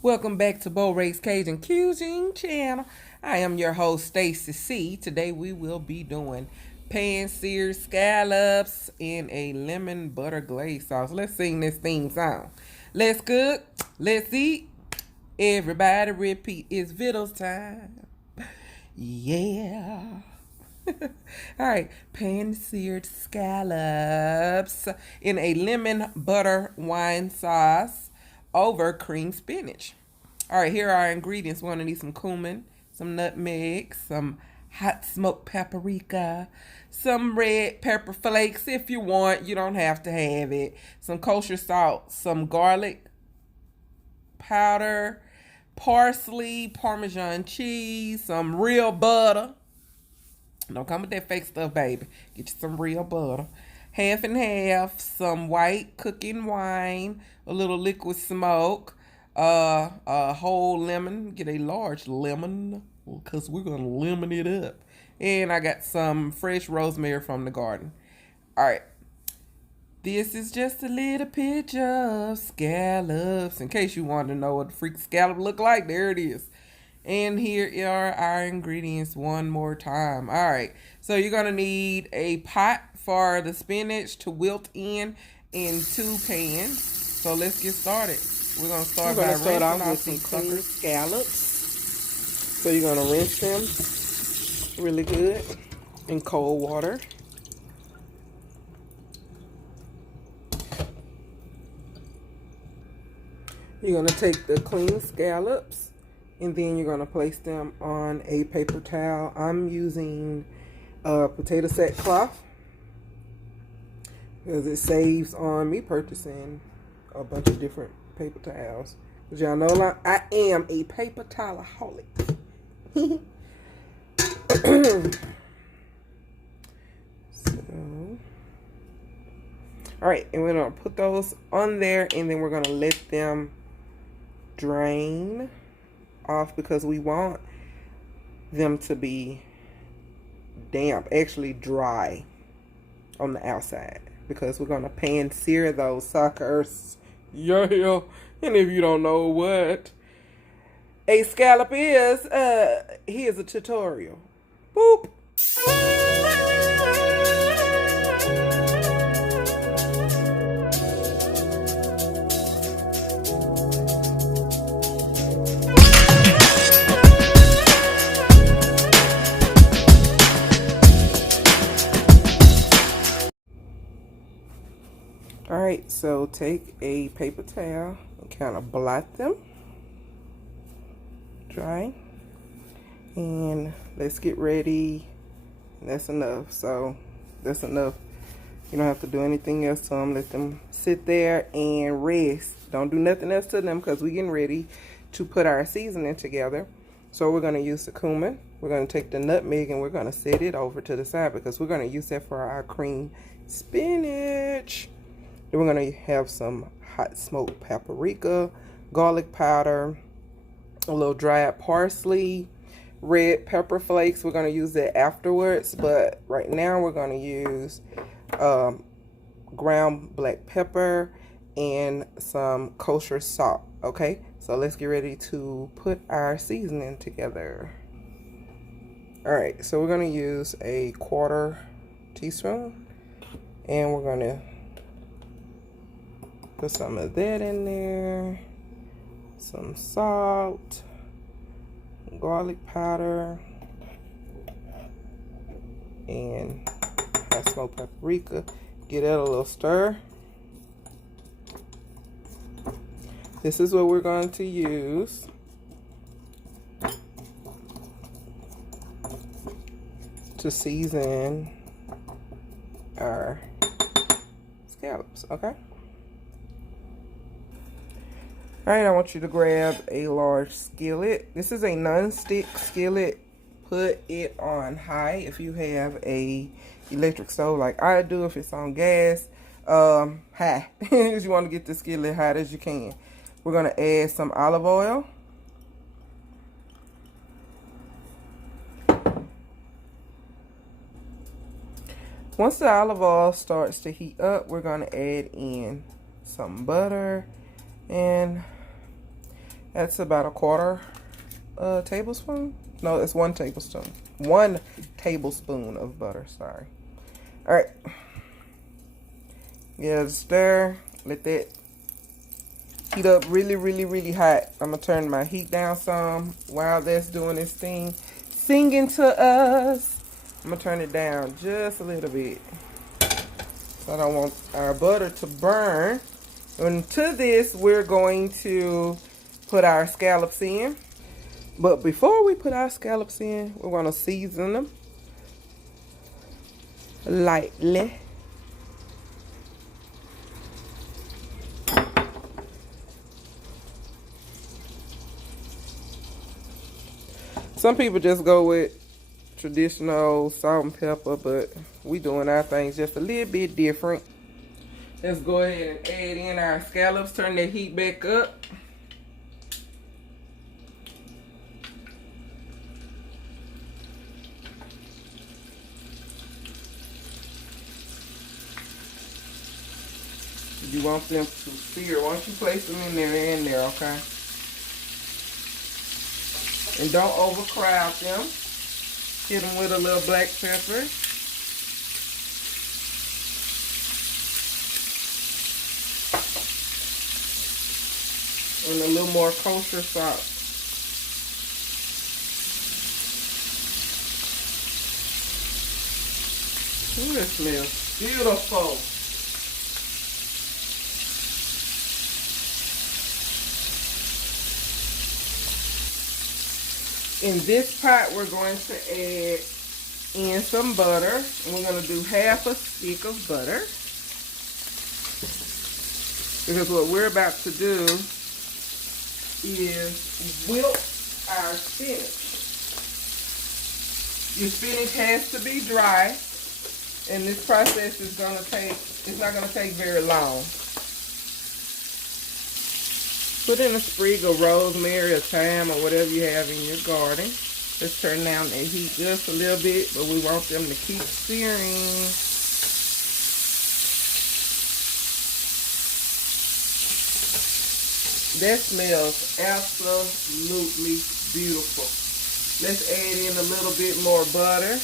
Welcome back to Bo Ray's Cajun Cuisine channel. I am your host, Stacy C. Today we will be doing pan-seared scallops in a lemon butter glaze sauce. Let's sing this theme song. Let's cook, let's eat, everybody repeat. It's Vittles time. Yeah. All right, pan-seared scallops in a lemon butter wine sauce over cream spinach. All right, here are our ingredients. We're gonna need some cumin, some nutmeg, some hot smoked paprika, some red pepper flakes if you want. You don't have to have it. Some kosher salt, some garlic powder, parsley, Parmesan cheese, some real butter. Don't come with that fake stuff, baby. Get you some real butter. Half and half, some white cooking wine, a little liquid smoke, a whole lemon. Get a large lemon because we're going to lemon it up. And I got some fresh rosemary from the garden. All right. This is just a little picture of scallops. In case you want to know what the freak scallop look like, there it is. And here are our ingredients one more time. All right, so you're gonna need a pot for the spinach to wilt in 2 pans. So let's get started. We're gonna start off with some clean scallops. So you're gonna rinse them really good in cold water. You're gonna take the clean scallops and then you're going to place them on a paper towel. I'm using a potato sackcloth because it saves on me purchasing a bunch of different paper towels. Because y'all know I am a paper towelaholic. All right, and we're going to put those on there and then we're going to let them drain off because we want them to be damp, actually dry on the outside because we're going to pan sear those suckers. Yeah. And if you don't know what a scallop is, here's a tutorial. Boop. Alright, so take a paper towel and kind of blot them dry. And let's get ready. That's enough. So that's enough. You don't have to do anything else to them. Let them sit there and rest. Don't do nothing else to them because we're getting ready to put our seasoning together. So we're going to use the cumin. We're going to take the nutmeg and we're going to set it over to the side because we're going to use that for our cream spinach. Then we're going to have some hot smoked paprika, garlic powder, a little dried parsley, red pepper flakes. We're going to use that afterwards, but right now we're going to use ground black pepper and some kosher salt. Okay, so let's get ready to put our seasoning together. All right, so we're going to use a 1/4 teaspoon and we're going to put some of that in there, some salt, garlic powder, and hot smoked paprika. Give that a little stir. This is what we're going to use to season our scallops, okay? Alright, I want you to grab a large skillet. This is a non-stick skillet. Put it on high if you have a electric stove like I do. If it's on gas, high. You want to get the skillet hot as you can. We're going to add some olive oil. Once the olive oil starts to heat up, we're going to add in some butter and That's about a quarter tablespoon. No, it's 1 tablespoon. 1 tablespoon of butter, sorry. All right. Yeah, stir. Let that heat up really, really, really hot. I'm going to turn my heat down some while that's doing its thing. Singing to us. I'm going to turn it down just a little bit. So I don't want our butter to burn. And to this, we're going to put our scallops in. But before we put our scallops in, we're going to season them lightly. Some people just go with traditional salt and pepper, but we doing our things just a little bit different. Let's go ahead and add in our scallops. Turn that heat back up. You want them to sear. Once you place them in there, okay? And don't overcrowd them. Hit them with a little black pepper. And a little more kosher salt. Ooh, it smells beautiful. In this pot, we're going to add in some butter. And we're going to do half a stick of butter. Because what we're about to do is wilt our spinach. Your spinach has to be dry. And this process is going to take, it's not going to take very long. Put in a sprig of rosemary or thyme or whatever you have in your garden. Let's turn down that heat just a little bit, but we want them to keep searing. That smells absolutely beautiful. Let's add in a little bit more butter.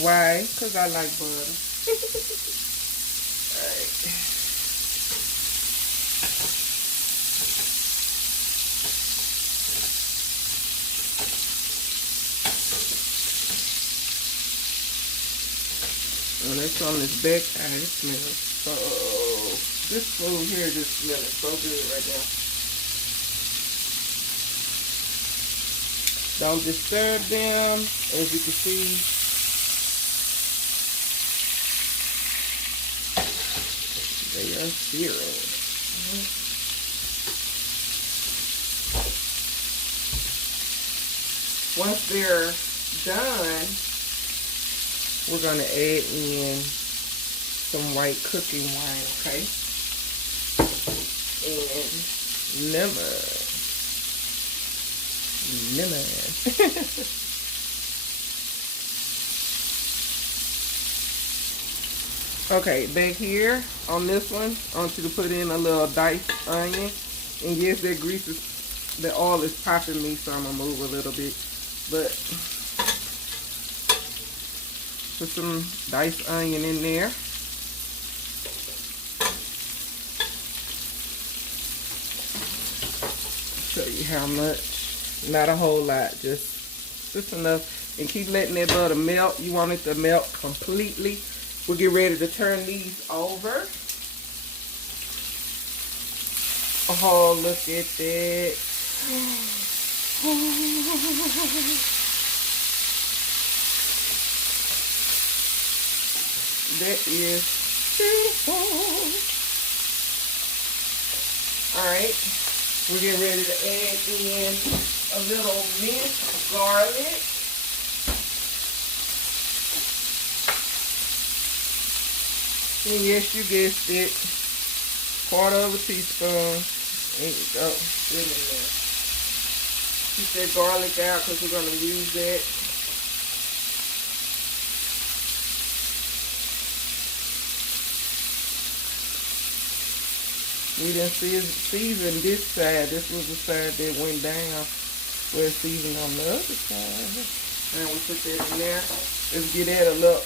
Why? Because I like butter. Alright. When it's on this back side, it smells so, this food here just smells so good right now. Don't disturb them, as you can see. They are searing. Once they're done, we're going to add in some white cooking wine, okay? And lemon. Okay, back here on this one, I want you to put in a little diced onion. And yes, that grease is, the oil is popping me, so I'm going to move a little bit. But put some diced onion in there. Show you how much. Not a whole lot, just enough. And keep letting that butter melt. You want it to melt completely. We'll get ready to turn these over. Oh, look at that. That is beautiful. Alright, we're getting ready to add in a little minced garlic. And yes, you guessed it, 1/4 teaspoon. There you go. Get in there. Keep that garlic out because we're going to use that. We didn't season this side. This was the side that went down. We're seasoning on the other side. And we put that in there. Let's get that a little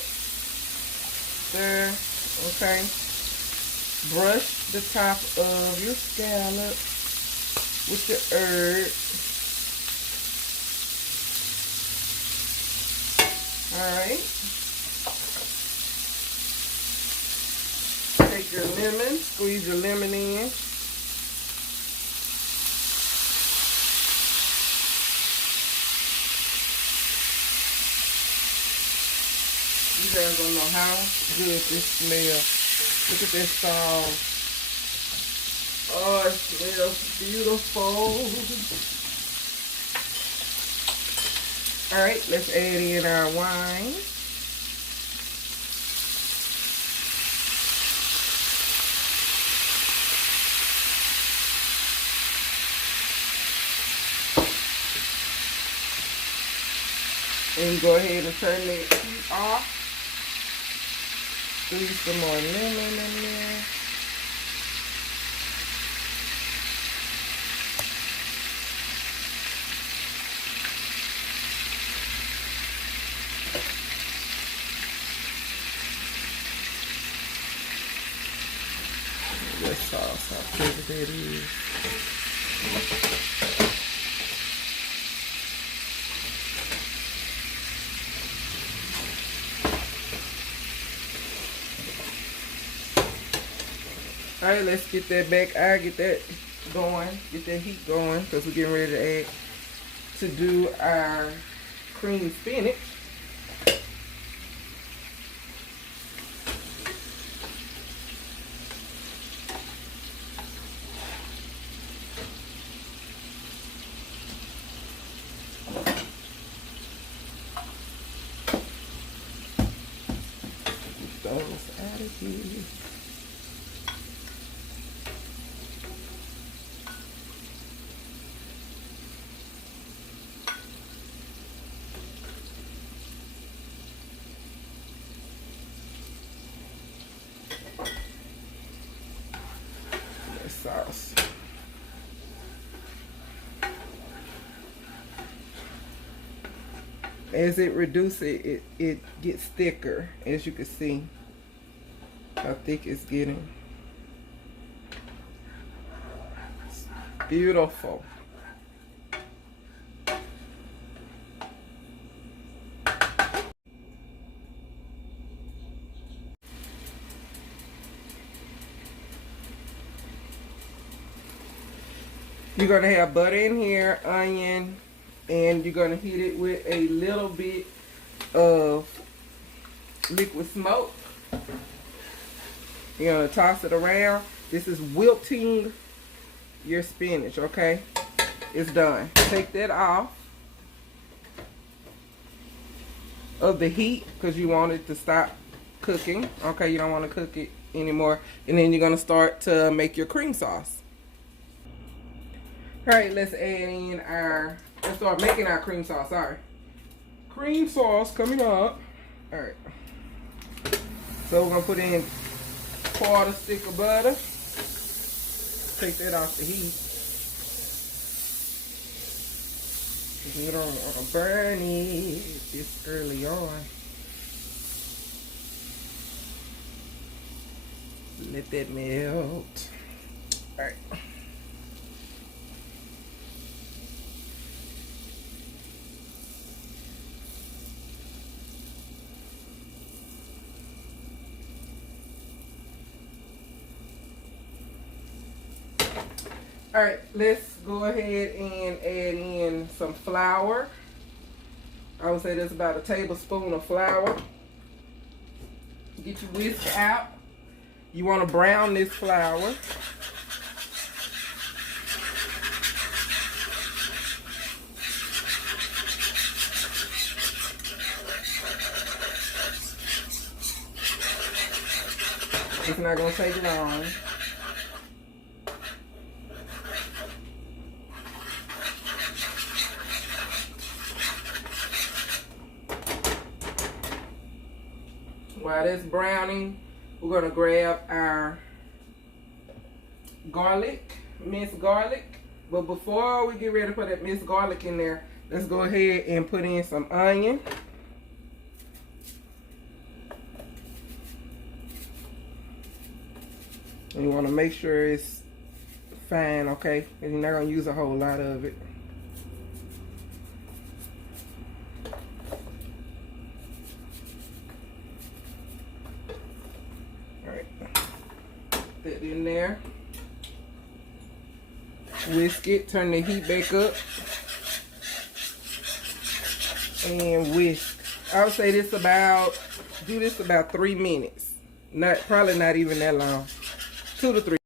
stir. Okay. Brush the top of your scallop with your herb. Alright. Take your lemon, squeeze your lemon in. You guys don't know how good this smells. Look at this sauce. Oh, it smells beautiful. Alright, let's add in our wine. And go ahead and turn that heat off. Squeeze some more lemon in there. This sauce, how pretty that is. Alright, let's get that back. I get that going, get that heat going, because we're getting ready to add to do our cream spinach. Get those out of here. Sauce. As it reduces, it gets thicker, as you can see how thick it's getting. It's beautiful. You're going to have butter in here, onion, and you're going to heat it with a little bit of liquid smoke. You're going to toss it around. This is wilting your spinach, okay? It's done. Take that off of the heat because you want it to stop cooking, okay? You don't want to cook it anymore. And then you're going to start to make your cream sauce. Alright, let's add in let's start making our cream sauce, sorry. Cream sauce coming up. Alright. So we're going to put in a quarter stick of butter. Take that off the heat. You don't want to burn it this early on. Let that melt. Alright. Alright, let's go ahead and add in some flour. I would say that's about a tablespoon of flour. Get your whisk out. You want to brown this flour. It's not going to take long. While that's browning, we're going to grab our garlic, minced garlic. But before we get ready to put that minced garlic in there, let's go ahead and put in some onion. And you want to make sure it's fine, okay? And you're not going to use a whole lot of it. Alright. Put that in there. Whisk it. Turn the heat back up. And whisk. I would say this about, do this about 3 minutes. Probably not even that long. 2 to 3.